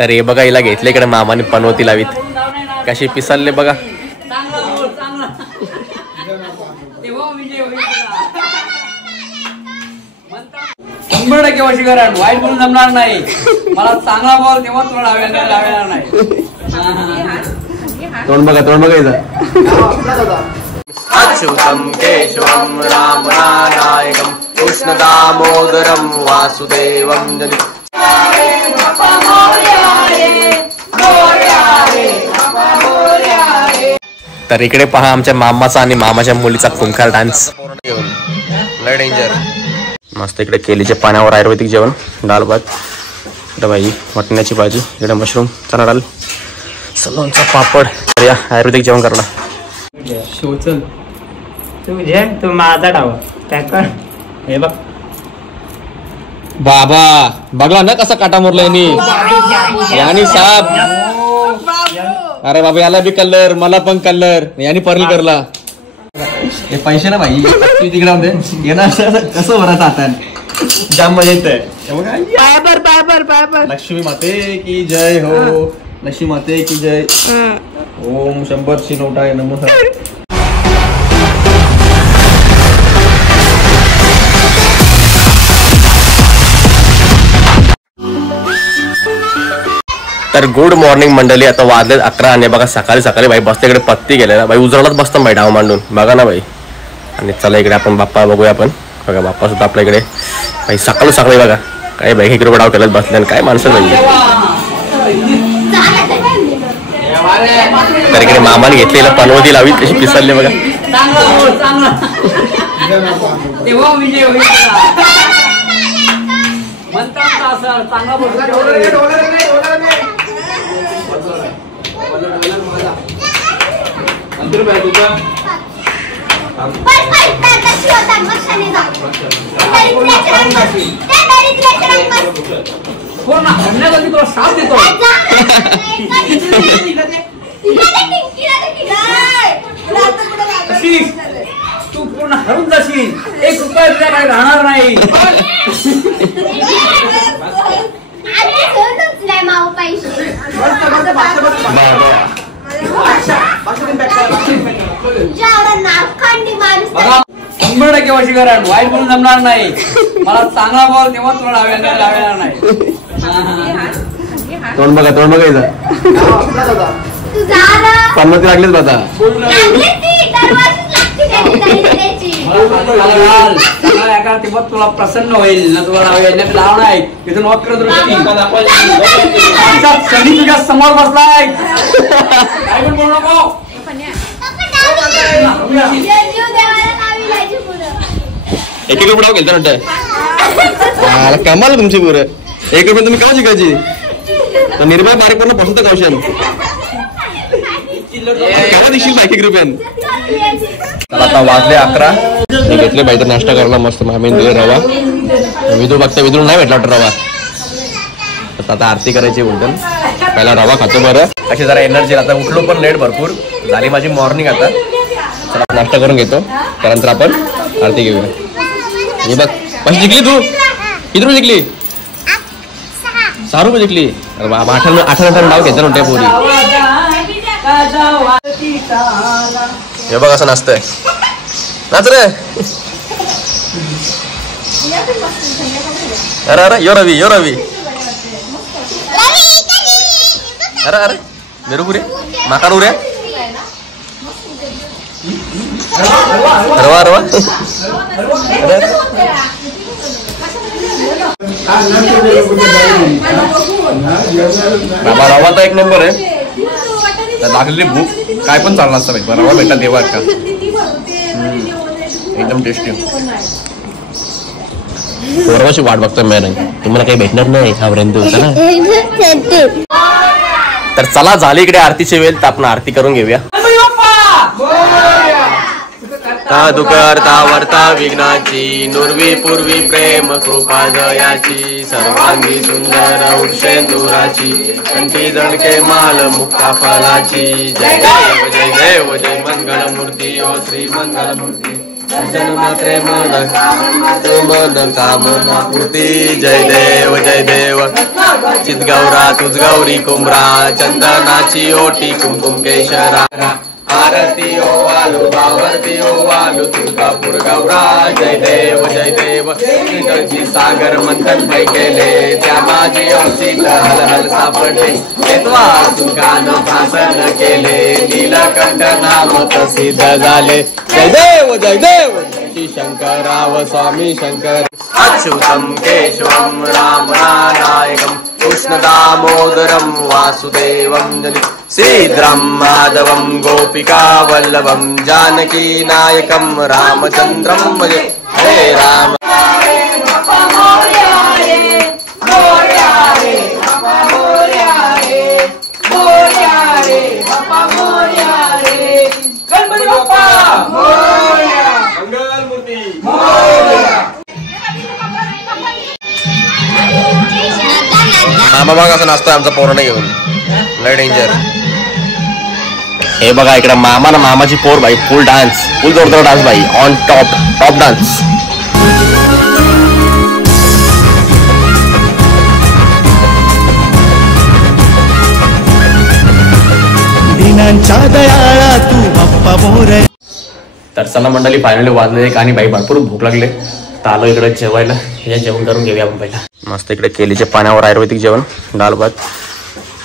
तर हे बघा हिला घेतले इकडे मामाने पनवती लावीत कशी पिसालले बघा. वाईट बोलून जमणार नाही. मला चांगला बॉल तेव्हा तुला लावणार नाही. तोंड बघा अच्युतम केशवम राम नायकम कृष्ण दामोदरम वासुदेवम जनि. तर इकडे पहा आमच्या मामाचा आणि मामाच्या मुलीचा खुंखार डान्स. लय डेंजर. मस्त इकडे केलीच्या पाण्यावर आयुर्वेदिक जेवण, डाळ भात, इकडे बाई मटण्याची भाजी, इकडे मशरूम, चणा डाळ, सलोनचा पापड. या आयुर्वेदिक जेवण करणार. शोचल तू माझा डाव पॅकर. हे बघ बाबा बघला ना कसा काटा मोरला यांनी साप. अरे बाबा याला बी कलर, मला पण कलर, यांनी पर्ल करला. हे पैसे ना भाई तिकडे ये ना कसं भरायचं हातान जाम मजा येत. लक्ष्मी माते की जय हो, लक्ष्मी माते की जय. ओम 100ची नोट आहे. नमस्कार. तर गुड मॉर्निंग मंडळी. आता वाजले 11 आणि बघा सकाळी भाई बसते इकडे पत्ती गेलेला भाई उजळत बसतो भाई डाव मांडून बघा ना भाई. आणि चला इकडे आपण बाप्पा बघूया. आपण बघा बाप्पा सुद्धा आपल्या इकडे भाई सकाळी बघा काय भाई इकडे डाव केला बसले आणि काय माणसं भाई. तर इकडे मामाने घेतलेला पनवती लावी कशी पिसालली बघा. तू पूर्ण हरून जाशील. 1 रुपया तुझ्या काही राहणार नाही. वाईट बोलून जमणार नाही. मला चांगला बॉल तेव्हा तुला लावणार नाही. तोंड बघा पन्नास लागलेच आता. तुला प्रसन्न होईल ना. तुला लावणार आहे इथून वक्र दृष्टी शनी तुझ्या समोर बसलाय. काय पण बोलू नको. एक रुपये डाव गेलता ना कमाल तुमची पुरं. 1 रुपये तुम्ही का शिकायची तर निर्भय बारीक करून पसंत कौशन दिशील 1 रुपयान. आता वाजले 11. मी घेतले बाई तर नाश्ता करायला मस्त मामीने दिले रवा. विदू बघता विदून नाही भेटला वाटतं रवा. आता आरती करायची बोलतो. पहिला रवा खातो बरं अशी जरा एनर्जी. आता उठलो पण लेट भरपूर झाली माझी मॉर्निंग. आता चला नाश्ता करून घेतो त्यानंतर आपण आरती घेऊया. हे बघ पैसे जिंकली तू. किती रुपये जिंकली? 6 रुपये जिंकली. अरे बाबा 8 नाव घेतलं नव्हते पोरी. हे बघ असं नाचतंय. नाच रे. अरे यो रवी अरे मेरू रे माकारू रे. रवा बाबा रवा तर 1 नंबर आहे. लागलेली भूक काय पण चालणार असतं भाई. रवा भेटा देवा का एकदम टेस्टी. रवाची वाट बघतोय मी नाही. तुम्हाला काही भेटणार नाही खापर्यंत ना. तर चला झाली इकडे आरतीची वेळ तर आपण आरती करून घेऊया. करता वर्ता विघ्नाची नुर्वी पूर्वी प्रेम कृपा जयाची सर्वांगी सुंदर उर्षेंदुराची कंठी जळके माल मुक्ता फलाची. जय देव जय देव जय मंगल मूर्ती ओ श्री मंगल मूर्ती. जन्मात्रे मन कामना पूर्ती. जय देव चितगौरा तुझ गौरी कुमरा. चंदनाची ओटी कुमकुम केशरा. आरती ओवालू बावरती ओवालू तुळजापूर गौरा. जय देव जी सागर मंथन पै केले. त्या माझी औषध हलहल सापडले. तेव्हा सुखान भाषण केले. नीलकंठ नाम प्रसिद्ध झाले. जय देव श्री शंकराव स्वामी शंकर. अच्युतम केशवम राम नायकम कृष्ण दामोदरम वासुदेवम श्रीधरम माधवम गोपिका वल्लभम जानकी नायकम रामचंद्रम भजे. हरे राम. मामा बघा कसं नाचतोय आमचा पोराने घेऊन. लय डेंजर. हे बघा इकडे मामा ना मामाची पोर भाई. फुल डान्स. फुल जोरदार डान्स भाई. On top dance. दिनांच्या दयाळा तू बाप्पा मोरया. तर चला मंडळी फायनली वाजले एक आणि बाई भरपूर भूक लागले. तर आलो इकडे जेवायला. हे जेवण करून घेऊया आपण पहिला. मस्त इकडे केलीच्या पाण्यावर आयुर्वेदिक जेवण. डाळ भात.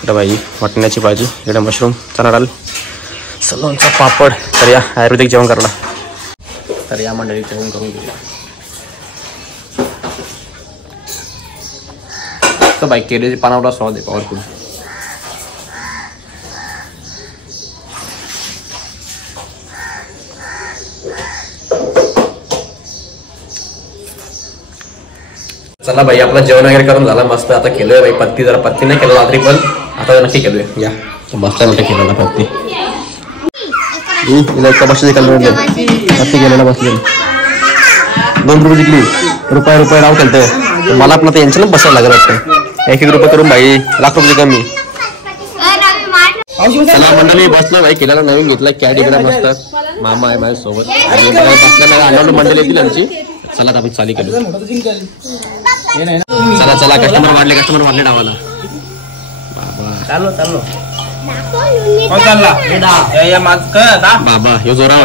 इकडे बाई मटण्याची भाजी. इकडे मशरूम चणा डाळ सलोनचा पापड. तर या आयुर्वेदिक जेवण करला. तर या मंडळी जेवण करून घेऊया. तर बाई केलीच्या पानावर स्वाद आहे पॉवरफुल. चला भाई आपलं जेवण वगैरे करून झालं मस्त. आता केलोय भाई पत्ती. जरा पत्ती नाही केलं रात्री पण आता नक्की केलोय. या बसला मोठे केलं ना पत्ती. बसले पत्ती केलेला बसले. 2 रुपये जिंकली. रुपये नाव केलं. मला पण आता यांच्यानं बसायला लागलं वाटतं. 1-1 रुपये करून भाई लाख रुपये कमी. चला मंडळी बसलो भाई. केलेला नवीन घेतला कॅट इकडे मस्त. मामा आहे माझ्या सोबत. बसल्या मंडळी येतील आमची. चला आपण चालू केलो. चला कस्टमर वाढले डावाला. बाबा ह्यो जोरा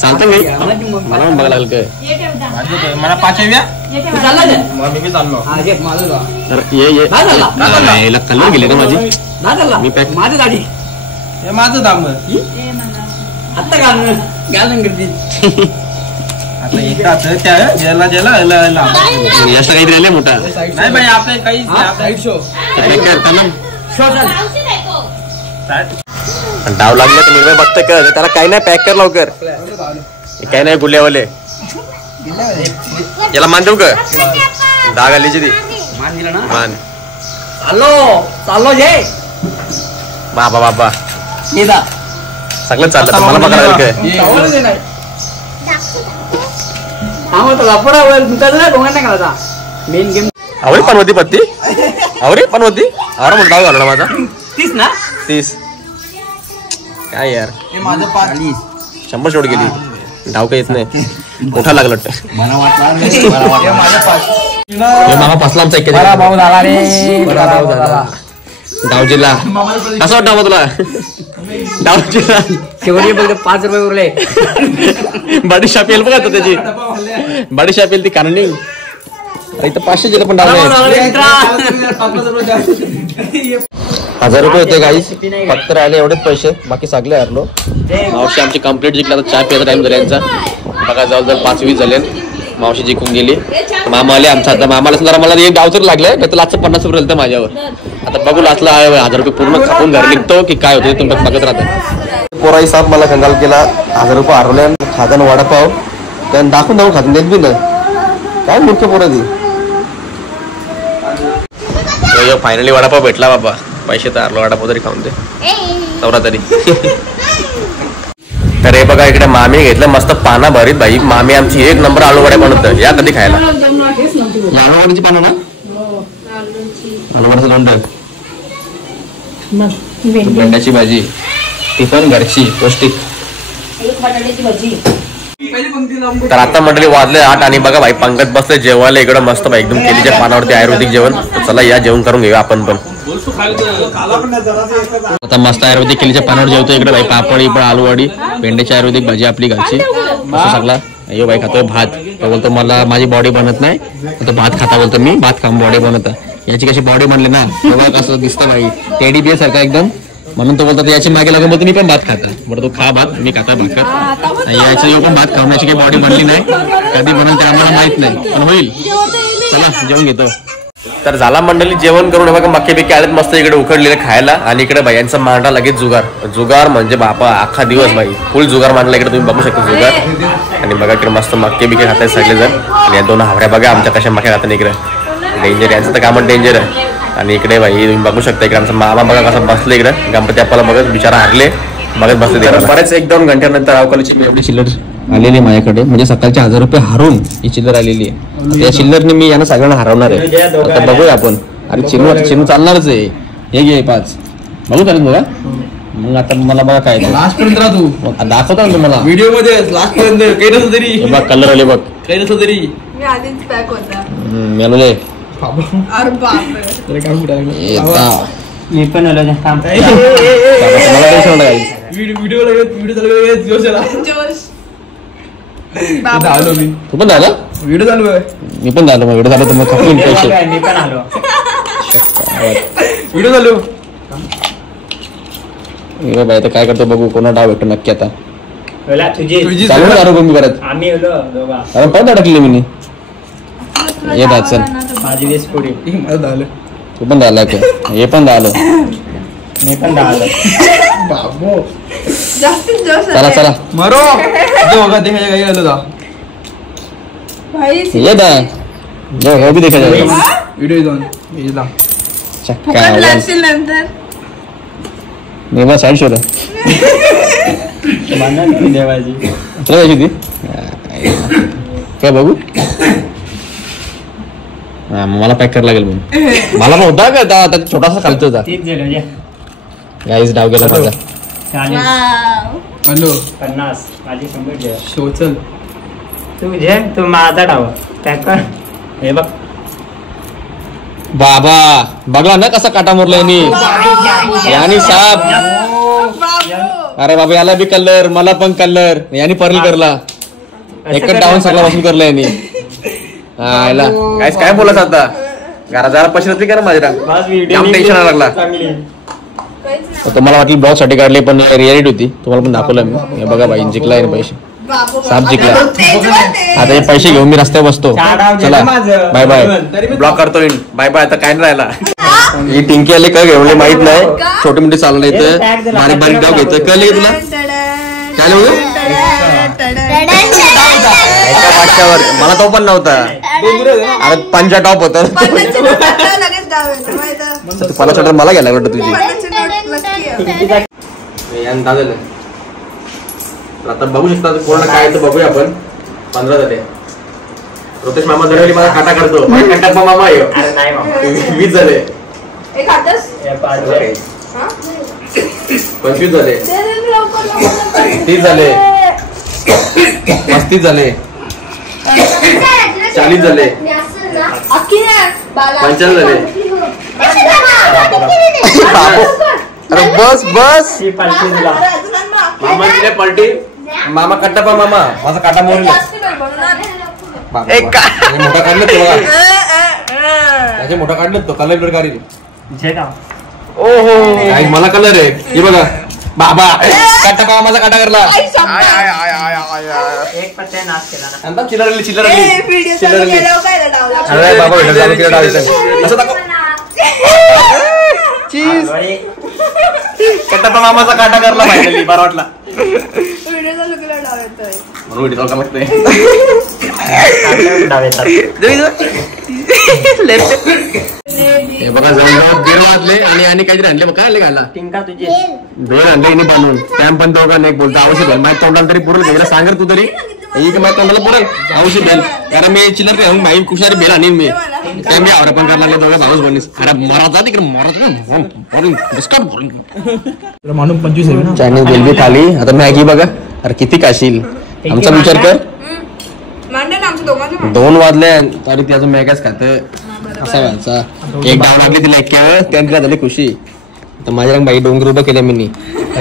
चालतं मी मला बघायला लागलं काय मला 5 कलर गेले का माझी. मी पॅक माझी दाढी हे माझं दाम आता घालून करते. आता येतात त्या ज्याला जास्त काहीतरी आले मोठा नाही बाई. आपल्या काही डाव लागला तर निर्णय बघतोय का त्याला काही नाही. पॅक कर लवकर. काही नाही गुल्ल्यावाले. याला मान देऊ का. डाग आलीची ती मान दिला ना. मान चाललो जे बाबा सगळं चाललं. मला बघायला लागलं काय. आवरी पण होती पत्ती. आवरी पण होती. आवरा म्हणून डाव घालला माझा. 30 ना. 30 काय यार. माझं 40 100 शेवट गेली. डाव काही येत नाही. मोठा लागला वाटतं. मामा फसला आमचा. भाऊ झाला रे. डाव जिल्हा कसं वाटतं तुला. डाव जिल्हा शेवटी बघ 5 रुपये उरले. बडी शाप येईल बघा त्याची. बडी शाप येईल ती कारण इथं 500 जिल्हा पण डाव नाही. 1000 रुपये होते गाईस. फक्त राहिले एवढेच पैसे. बाकी सगळे हरलो. मावशी आमची कंप्लीट जिंकला. तर चहा प्यायचा टाइम झाला यांचा. बघा जवळजवळ 5-20 झाले. मावशी जिंकून गेली. मामा आले आमचा. आता मामाला जरा मला एक गाव तर लागलंय. तर लाचचं 50 रुपये राहिलं माझ्यावर. आता बघू लाचला 1000 रुपये पूर्ण खापून घर निघतो की काय होतं तुमच्या बघत राहतं. पोराई साहेब मला कंगाल केला. 1000 रुपये हरवले. खाताना वडापाव त्यानं दाखवून खात देत बी ना. काय मुख्य पोरं ती. फायनली वडापाव भेटला बाबा. पैसे तर हरलो. वडापाव तरी खाऊन दे चौरा तरी. तर हे बघा इकडे मामी घेतलं मस्त पाना भरीत भाई. मामी आमची 1 नंबर आलू वड्या बनवत. या कधी खायला. आलू वड्याची पानं ना. आलू वड्याचं लोणचं. भेंड्याची भाजी ती पण घरची पौष्टिक. तर आता मंडळी वाजले 8 आणि बघा भाई पंकज बसले जेवायला इकडं मस्त भाई एकदम केलीच्या पानावरती आयुर्वेदिक जेवण. चला या जेवण करून घेऊया आपण पण. आता मस्त आयुर्वेदिक केलीच्या पानावर जेवतो इकडे भाई पापड इपड आलूवाडी भेंडीची आयुर्वेदिक भाजी आपली घरची सगळा. अयो भाई खातोय भात. तो बोलतो मला माझी बॉडी बनत नाही तो भात खाता बोलतो मी भात खाऊन बॉडी बनत. याची कशी बॉडी बनली ना बघा कसं दिसतं भाई टेडी बियर सारखा एकदम. म्हणून तो बोलतो याची मागे लागून बोलतो मी पण भात खाता बरं तो खा भात मी खाता भाकर. याची पण भात खाण्याची काही बॉडी बनली नाही कधी बनल ते आम्हाला माहित नाही पण होईल. चला जेवण घेतो. तर झाला मंडळी जेवण करून बघा मक्के बिक्के आलेत मस्त इकडे उकडलेले खायला. आणि इकडे भाईंचा मांडा लगेच जुगार म्हणजे बापा अख्खा दिवस भाई फुल जुगार मांडला इकडे तुम्ही बघू शकता जुगार. आणि बघा इकडे मस्त मक्के बिक्के खातायत सगळे जण. आणि या 2 हावऱ्या बघा आमच्या कशा मक्या खातात इकडे डेंजर यांचं तर कामच डेंजर आहे. आणि इकडे भाई तुम्ही बघू शकता इकडे आमचा मामा बघा कसं बसले इकडे गणपती आपल्याला बघत बिचारा हारले बघत बसले. बरेच 1-2 घंट्यानंतर अवकालीची एवढी चिल्लर आलेली माझ्याकडे म्हणजे सकाळचे 1000 रुपये हारून ही चिल्लर आलेली आहे. त्या चिल्लरने मी यांना सगळ्यांना हरवणार आहे. आता बघूया आपण. अरे चिन्नू चालणारच आहे. हे घे 5 बघू चालेल बघा. मग आता मला बघा काय लास्ट पर्यंत राहा तू दाखवतो ना तुम्हाला व्हिडिओ मध्ये लास्ट पर्यंत काही नसलं तरी बघ कलर आले बघ काही नसलं तरी मी आधीच पॅक होता. मेलो दे अरे बापरे मी पण आलो काम व्हिडिओ जोश आला. जोश. आलो मी तू पण झालं व्हिडिओ चालू आहे मी पण झालो मग व्हिडिओ झालं तर मग खपलीन पैसे. मी पण आलो व्हिडिओ चालू बाई आता काय करतो बघू कोणा डाव भेटतो नक्की आता. तुझी चालू ना आरोग्य मी करत आम्ही आलो दोघा अरे परत अडकली मी ये दात चल माझी 20 पुढे मला झालं तू पण झाला हे पण झालं मी पण आलो बाबो जास्तीत जास्त चला चला मरो जो होगा देखा जाएगा ये लो दा भाई ये दा जो हो भी देखा जाएगा व्हिडिओ दोन ये ला चक्का फुकट लागशील नंतर. मी बस साईड शोध देवाजी तुला कशी ती काय बघू मला पॅक करायला लागेल म्हणून मला पण होता का आता छोटासा खालचा होता. 30 झाले गाईस डाव गेला माझा 40 वाव. हॅलो 50 माझी 100 घे शो चल तू माझा डाव पॅक कर हे बघ बाबा बघला ना कसा काटा मोरला यांनी साप. अरे बाबा याला बी कलर मला पण कलर यांनी पर्ल करला एकच डाऊन सगळा वसूल करला यांनी. काय बोलत आता घरा जरा पैसे होते का ना माझ्या टेन्शन लागला. तुम्हाला वाटलं ब्लॉग साठी काढले पण रियालिटी होती तुम्हाला पण दाखवलं मी. हे बघा बाई जिंकला आहे पैसे साप जिंकला. आता हे पैसे घेऊन मी रस्त्यावर बसतो. चला बाय बाय ब्लॉग करतो बाय बाय. आता काय नाही राहिला ही टिंकी आले का घेऊन माहित नाही छोटे मोठे चाललं इथं बारीक बारीक डाव घ्यायचं कळले तुला काय पाचशावर मला तो पण नव्हता. अरे 5 टॉप होता मला छोटा मला घ्यायला वाटत तुझी आता बघू शकता पूर्ण काय तर बघूया आपण. 15 झाले. रोतेश मामा जडवली मला काटा काढतो मामा 20 झाले 25 झाले 30 झाले 35 झाले 40 झाले 55 झाले. अरे बस बस मामा दिले पलटी मामा कट्टा पा मामा माझा काटा मोरला मोठा काढलं तो बघा त्याचे मोठा काढलं तो कलर काढील ओहो मला कलर आहे हे बघा बाबा काटा पा माझा काटा करला एक पत्ते नाच केला ना चिल्लर चिल्लर अरे बाबा असं दाखव चीज कट्टापा मामाचा काटा करला फायनली बरा वाटला म्हणून व्हिडिओ करायला लागतंय. हे बघा जवळजवळ 1:30 वाजले आणि काहीतरी आणले बघा आणले घाला टिंका तुझी भेळ आणले इने बांधून टॅम पण दोघा नाही बोलतो आवश्यक आहे माझ्या तोंडाला तरी पुरेल घ्यायला सांगर तू तरी एक माझ्या तोंडाला पुरेल आवश्यक बेल कारण मी चिल्लर काय माई कुशारी बेल आणीन मी काय मी आवरा पण करायला लागले दोघं भाऊच बनीस. अरे मरा जा तिकडे मरा माणूस 25 आहे ना चायनीज बेल बी खाली. आता मॅगी बघा अरे किती काशील आमचा विचार कर. मांडे ना आमच्या दोघांना 2 वाजले तरी ती अजून मॅगच खात कसा व्हायचा. एक डाव लागली तिला एक केवळ त्याने तिला झाली खुशी. तर माझ्या बाई डोंगर उभं केल्या मी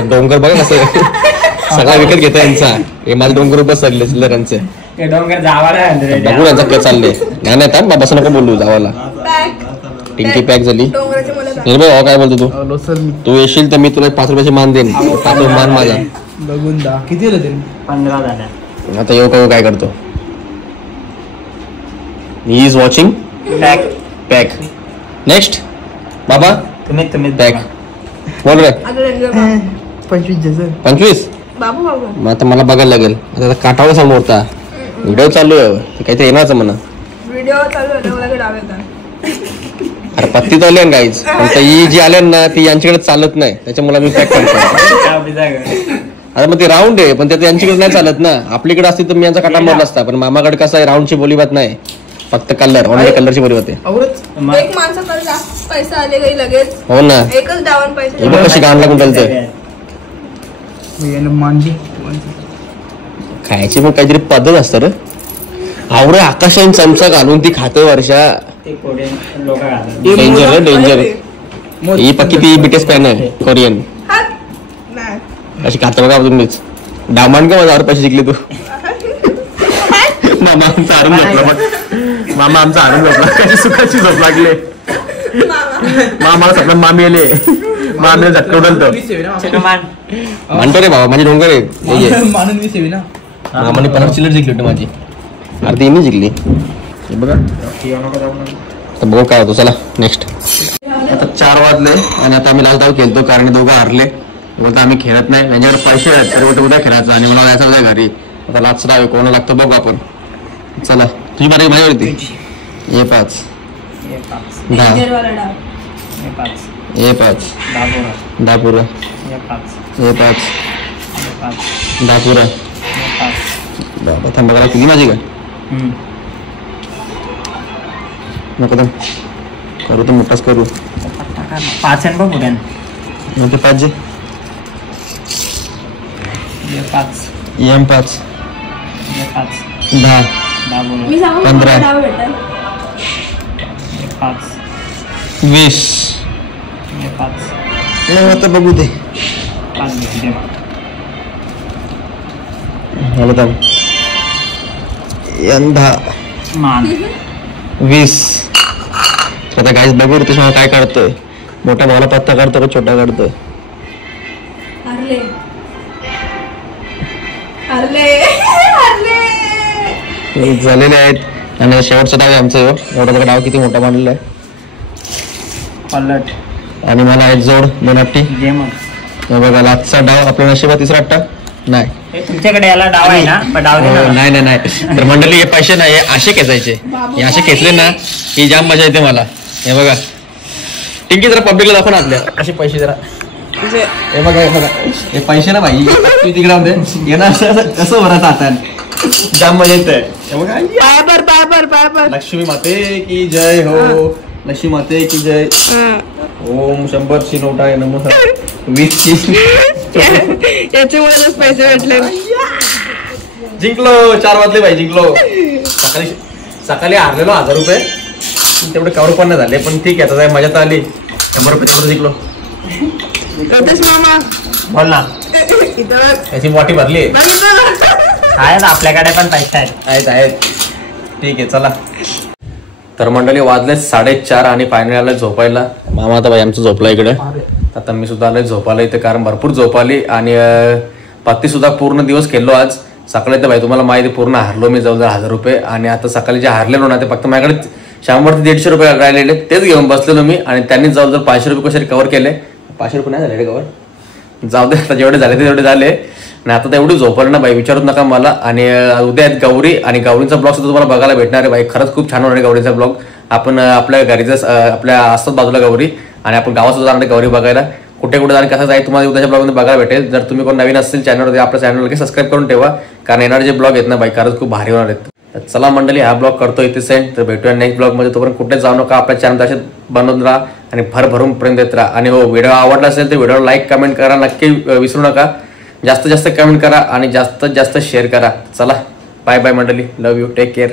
डोंगर बघा कसं सगळा विकत घेतो यांचा. हे माझे डोंगर उभं सगळे चिल्लरांचे डोंगर जावाला बघू यांचा काय चाललंय. नाही नाही थांब बाबासं नको बोलू जावाला. टिंकी पॅक झाली. डोंगराचे मला निर्भय भाऊ काय बोलतो तू येशील तर मी तुला 5 रुपयाचे मान देईन. मान माझा बघून दा किती होते 15 झाल्या. आता येऊ का काय करतो. He is watching pack. Next बाबा तुम्ही पॅक बोल रे. आता त्यांचं 25 बाबू बाबू मग आता मला बघायला लागेल. आता काटावर समोरता व्हिडिओ चालू आहे काहीतरी येणारच म्हणा. व्हिडिओ चालू होता मला डाव येतात. अरे पत्ती तर आली गाईच पण ही जी आल्या ना ती यांच्याकडे चालत नाही त्याच्यामुळे मी पॅक करतो. आता मग ते राऊंड आहे पण ते यांच्याकडे नाही चालत ना. आपल्याकडे असते तर मी यांचा काटा मारला असता पण मामाकडे कसं आहे राऊंडची बोलीबात नाही फक्त कलर ऑनली कलरची बोली होते. एक माणसाकडे जास्त पैसे आले काही लगेच हो ना एकच डावून पैसे हे बघ कशी गाण लागून चालते. खायची मग काहीतरी पद्धत असतं रे. आवडे आकाशाने चमचा घालून ती खाते वर्षा. Danger danger. ही पक्की ती बीटीएस फॅन आहे कोरियन. नाही अशी खातं बघा तुम्हीच. डामान का माझ्यावर पैसे जिंकले तू. मामा आमचा हारून झोपला बघ. मामा आमचा हारून झोपला कशी सुखाची झोप लागले. मामा सपना मामी आले. मामी झटका उडलतो म्हणतो रे बाबा माझे डोंगर आहे. मामाने 15 चिल्लर जिंकली होती माझी. अर्धी इनी जिंकली हे बघा. तर बघू काय होतो. चला नेक्स्ट. आता 4 वाजले आणि आता आम्ही लालताव खेळतो कारण दोघं हारले. बोलतो आम्ही खेळत नाही त्यांच्याकडे पैसे आहेत तर उद्या खेळायचं आणि मला जायचं होता घरी. आता लाच डाव कोणाला लागतं बघू आपण. चला तुझी माझी माझ्या होती. A5 10 A5 Dapura A5 Dapura बाबा थांब बघायला किती माझी का नको थांब करू तर मोठाच करू. 5 आहे बघ उद्या. ते 5 जे M5 10 मी सांगू 15 डाव भेटेल 20 आता बघू दे. मला थांब 10 20. आता काहीच बघू रे त्याच्यामुळे काय काढतोय. मोठ्या भावाला पत्ता काढतो का छोटा काढतोय. हरले हरले हरले झालेले आहेत आणि शेवटचा डाव आहे आमचा. एवढा डाव किती मोठा मांडलेला आहे. पलट आणि मला एक जोड 2 अट्टी. मग बघा आजचा डाव आपल्या नशिबात 3रा अट्टा नाही. तुमच्याकडे याला डाव आहे ना पण डाव नाही नाही नाही. तर मंडळी हे पैसे नाही असे खेचायचे. हे असे खेचले ना ही जाम मजा येते मला. हे बघा टिंकी जरा पब्लिकला दाखव ना आपल्या असे पैसे जरा. हे बघा हे पैसे ना भाई तिकडे होते ये ना कसं भरायचं हातात जाम मजा येते. लक्ष्मी माते की जय हो. लक्ष्मी माते की जय. ओम 100ची नोट आहे नमस्कार 20ची याच्यामुळेच पैसे भेटले. जिंकलो 4 वाजले भाई जिंकलो. सकाळी हारलेलो 1000 रुपये तेवढे कवर पण नाही झाले पण ठीक आहे आता मजा तर आली. 100 रुपये तेवढं जिंकलो. मामा बोल ना. त्याची वाटी भरली आहे ना आपल्याकडे पण पैसे आहेत. ठीक आहे चला. तर मंडळी वाजले 4:30 आणि फायनल आलं झोपायला. मामा आता भाई आमचं झोपला इकडे. आता मी सुद्धा आलोय झोपायला इथे कारण भरपूर झोप आली आणि पत्ती सुद्धा पूर्ण दिवस खेळलो आज. सकाळी तर भाई तुम्हाला माहिती पूर्ण हारलो मी जवळजवळ 1000 रुपये आणि आता सकाळी जे हारलेलो ना ते फक्त माझ्याकडे 100 ते 150 रुपये राहिलेले तेच घेऊन बसलेलो मी आणि त्यांनी जवळजवळ 500 रुपये कसे कव्हर केले. 500 रुपये नाही झाले रे कव्हर. जाऊ दे आता जेवढे झाले तेवढे झाले. आणि आता तर एवढी झोपलं ना बाई विचारूच नका मला. आणि उद्या आहेत गौरी आणि गौरींचा ब्लॉग सुद्धा तुम्हाला बघायला भेटणार आहे बाई. खरंच खूप छान होणार आहे गौरीचा ब्लॉग. आपण आपल्या घरीच आपल्या असतात बाजूला गौरी आणि आपण गावात सुद्धा जाणार गौरी बघायला. कुठे कुठे जाणार कसं जाईल तुम्हाला उद्याच्या ब्लॉगमध्ये बघायला भेटेल. जर तुम्ही कोण नवीन असेल चॅनलवर आपल्या चॅनलला सबस्क्राईब करून ठेवा कारण येणारे जे ब्लॉग आहेत ना बाई खरंच खूप भारी होणार आहेत. चला मंडळी हा ब्लॉग करतो इथेच आहे. तर भेटूया नेक्स्ट ब्लॉगमध्ये. तोपर्यंत कुठेच जाऊ नका. आपल्या चॅनल असे बनवून राहा आणि भरभरून पर्यंत देत राहा. आणि हो व्हिडिओ आवडला असेल तर व्हिडिओला लाईक कमेंट करा नक्की विसरू नका. जास्तीत जास्त कमेंट करा आणि जास्तीत जास्त शेअर करा. चला बाय बाय मंडळी, लव यू, टेक केअर.